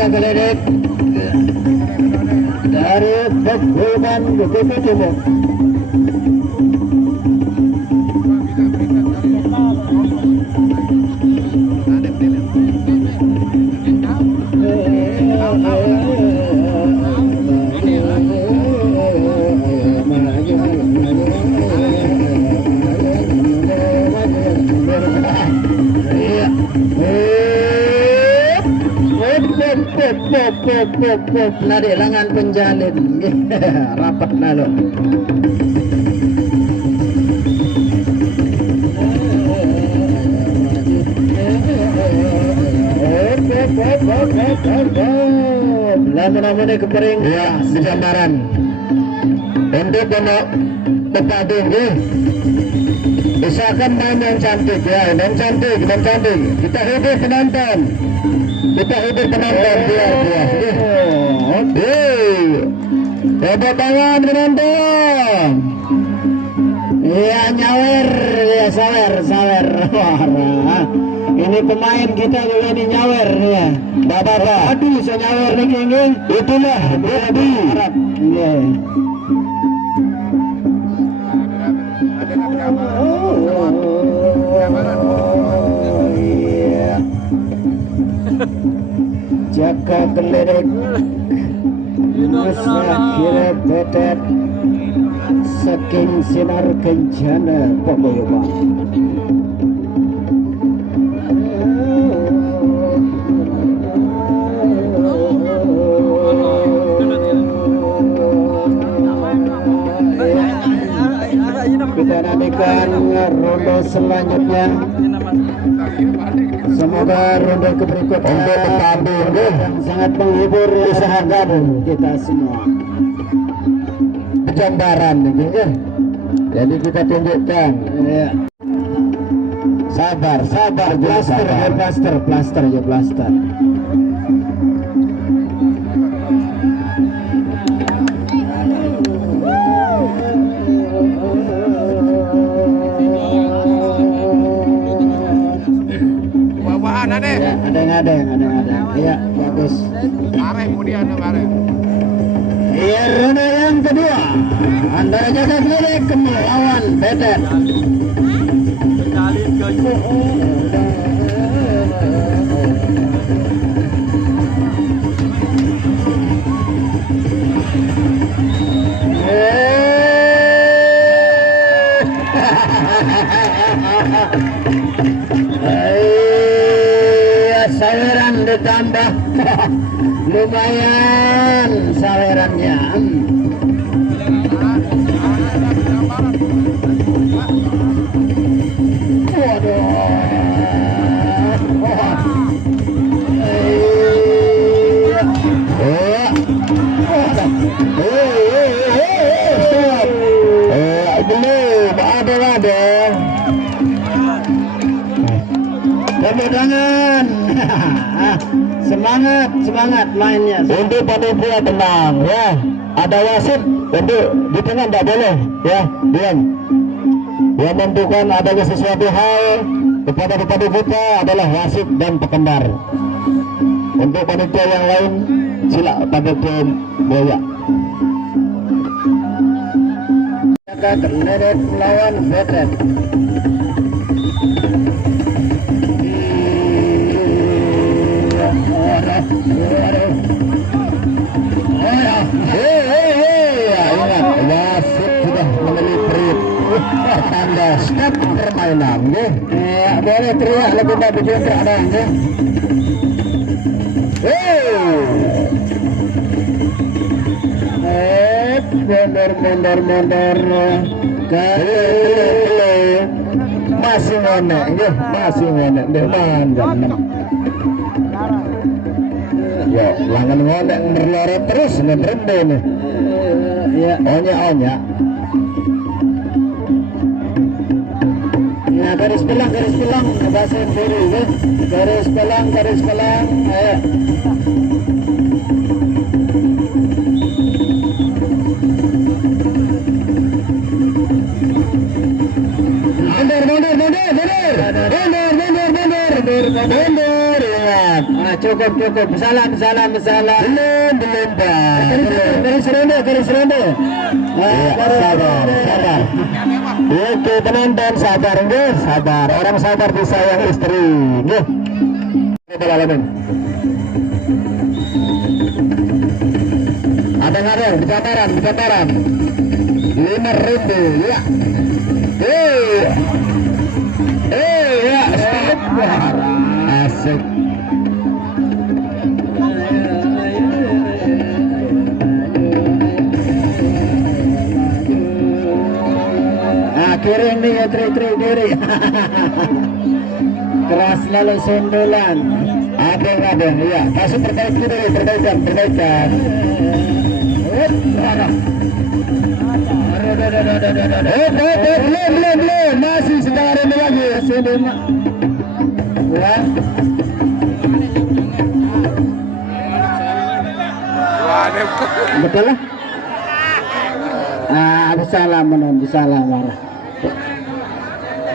jaga geledek dari Pegunungan Bukit Timur. Nadi lengan penjalin rapat nalo. Lama-lama kepering ya di gambaran. Untuk kono tepadu misalkan main yang cantik ya, main cantik. Kita hidup penonton. Coba tangan penonton. Iya nyawer, ya sawer. Wah, ini pemain kita juga ini nyawer ya. Bapak, aduh saya nyawer nih ini. Itulah Debi. Iya. Jaga geledek masa kira tetet saking sinar kencana Paguyuban. Kita nantikan ronde selanjutnya. Semoga ronde berikutnya yang sangat menghibur usahakan kita semua. Gambaran ya. Jadi kita tunjukkan ya. Sabar plaster. Ada. Iya, bagus. Kemudian kemarin. Iya, ronde yang kedua. Anda jaga geledek melawan Betet. Saweran ditambah lumayan sawerannya. Tepuk tangan. Semangat mainnya. Untuk panitia tenang ya. Ada wasit untuk di tengah tidak boleh ya. Diam. Yang menentukan adanya sesuatu hal kepada pepadu kita adalah wasit dan pekendar. Untuk panitia yang lain sila pada tim boya. Jaga geledek melawan Betet. Wasit sudah memeliprit tanda stop permainan boleh teriak lebih bagus untuk ada mondor masih ngonek ya langan ngonek berlorot terus ngerende nih ya onya ya garis pelang bahasa diri ya garis pelang ayo mundur Siap. Nah, cukup. Salam. Belum Pak. Garis ronde. Iya, sabar. Oke penonton sabar nggih, sabar. Orang sabar disayang istri nggih. Rabbal alamin. Ada bicataran. 5.000 ya. Ya, asik. Kiring nih ya tri. Keras lalu sundulan. Ada, ya. Kasih perbaikan. Belum. Masih setengah ini lagi. Ya. Waduh. Betul lah. Nah, bisa lah marah.